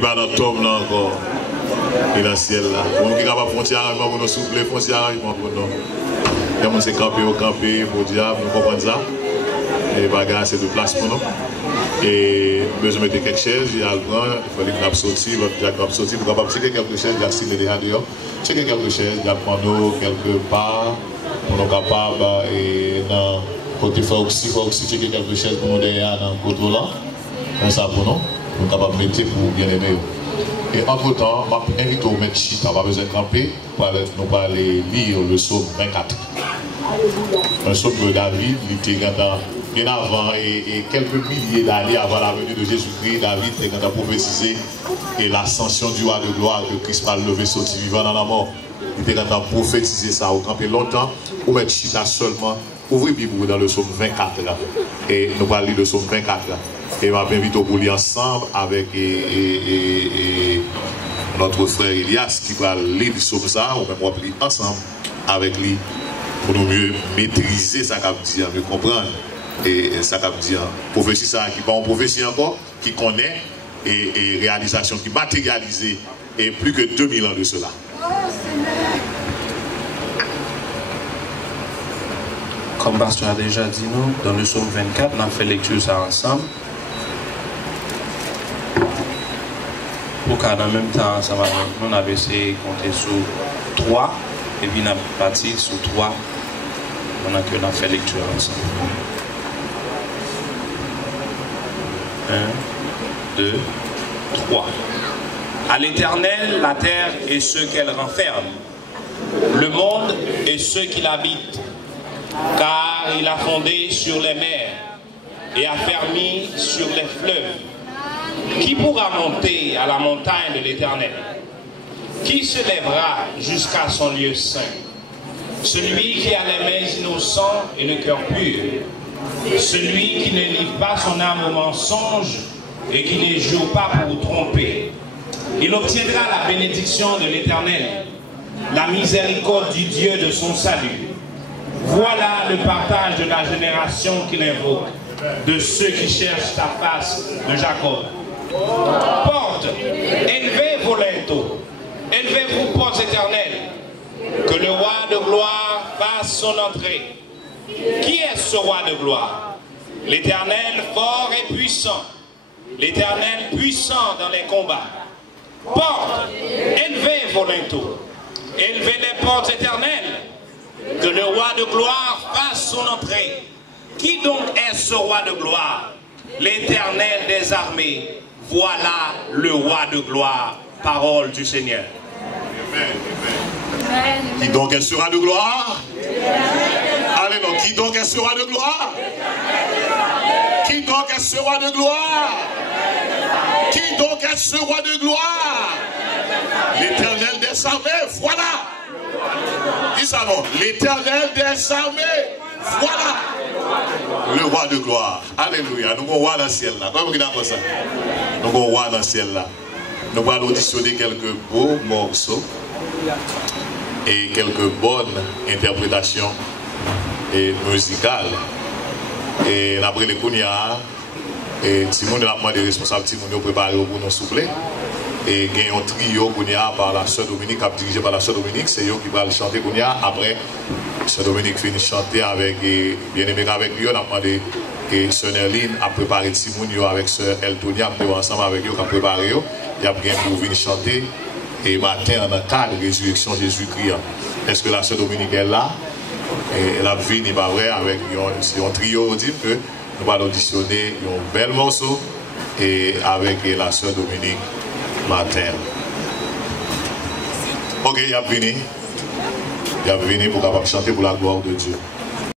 Il va dans le tome là encore. Et dans le ciel là. Pour nous qui sont capables de faire un pour nous souffler, faire un arrangement pour nous. Et on s'est campé au campé, pour diable, nous comprenons ça. Et bagarre, c'est de place pour nous. Et besoin de mettre quelques chaises, il y a le grand, il fallait qu'on sorti, l'autre qui a sorti, pour capable checker quelques chaises, il y a signé déjà dehors. Checker quelques chaises, il y a prendre quelque part, pour nous capables, et dans côté faut aussi checker quelques chaises pour nous derrière dans le côté là. Comme ça pour nous capables de mettre pour bien aimer. Et entre temps, je m'invite au mettre chita, pas besoin de camper, nous aller lire le psaume 24. Un psaume de David, il était bien avant et quelques milliers d'années avant la venue de Jésus-Christ, David était prophétisé et l'ascension du roi de gloire que Christ va lever sorti vivant dans la mort. Il était prophétisé ça au camp et longtemps, pour mettre chita seulement, ouvrez Bible dans le psaume 24 là. Et nous allons lire le psaume 24 là. Et je m'invite pour lire ensemble avec notre frère Elias qui va lire le psaume ça, ou même on va lire ensemble avec lui pour nous mieux maîtriser ça qu'a dit, mieux comprendre. Et ça qu'a dit, prophétie ça qui pas en prophétie encore, qui connaît et réalisation qui matérialisée et plus que 2000 ans de cela. Comme Pasteur a déjà dit nous, dans le psaume 24, on a fait lecture ça ensemble. Pour qu'en même temps, ensemble avec nous, on avait essayé de compter sur 3, et puis on a parti sur 3, on a fait lecture ensemble. 1, 2, 3. À l'Éternel, la terre et ceux qu'elle renferme, le monde et ceux qui l'habitent, car il a fondé sur les mers et a fermé sur les fleuves. Qui pourra monter à la montagne de l'Éternel? Qui se lèvera jusqu'à son lieu saint? Celui qui a les mains innocentes et le cœur pur, celui qui ne livre pas son âme au mensonge et qui ne joue pas pour tromper. Il obtiendra la bénédiction de l'Éternel, la miséricorde du Dieu de son salut. Voilà le partage de la génération qu'il invoque, de ceux qui cherchent ta face de Jacob. Porte, élevez vos linteaux, élevez-vous, portes éternelles, que le roi de gloire fasse son entrée. Qui est ce roi de gloire? L'Éternel fort et puissant, l'Éternel puissant dans les combats. Porte, élevez vos linteaux, élevez les portes éternelles, que le roi de gloire fasse son entrée. Qui donc est ce roi de gloire? L'Éternel des armées. Voilà le roi de gloire. Parole du Seigneur. Amen. Qui donc est ce roi de gloire? Allez donc, qui donc est ce roi de gloire? Qui donc est ce roi de gloire? Qui donc est ce roi de gloire? L'Éternel des armées, voilà. Qui savons? L'Éternel des armées, voilà. Le roi de gloire. Alléluia. Nous allons voir dans le ciel là. Comment vous avez ça? Nous allons voir dans le ciel là. Nous allons auditionner quelques beaux morceaux et quelques bonnes interprétations musicales. Et après les Kounia, Timon a demandé responsable Timon de préparer pour nous souffler. Et il y a un trio Kounia par la sœur Dominique, dirigé par la sœur Dominique. C'est eux qui vont chanter Kounia. Après, sœur Dominique finit de chanter avec bien-aimé avec lui. On a demandé que sœur Nerline a préparé Timon avec sœur Eltonia, ensemble avec eux, qui a préparé eux. Il y a bien pour venir chanter. Et matin, en cas de résurrection Jésus-Christ. Est-ce que la sœur Dominique est là? Et elle a fini avec un trio dit que nous allons auditionner un bel morceau et avec la sœur Dominique matin. Ok, il a fini. Il a fini pour capable chanter pour la gloire de Dieu.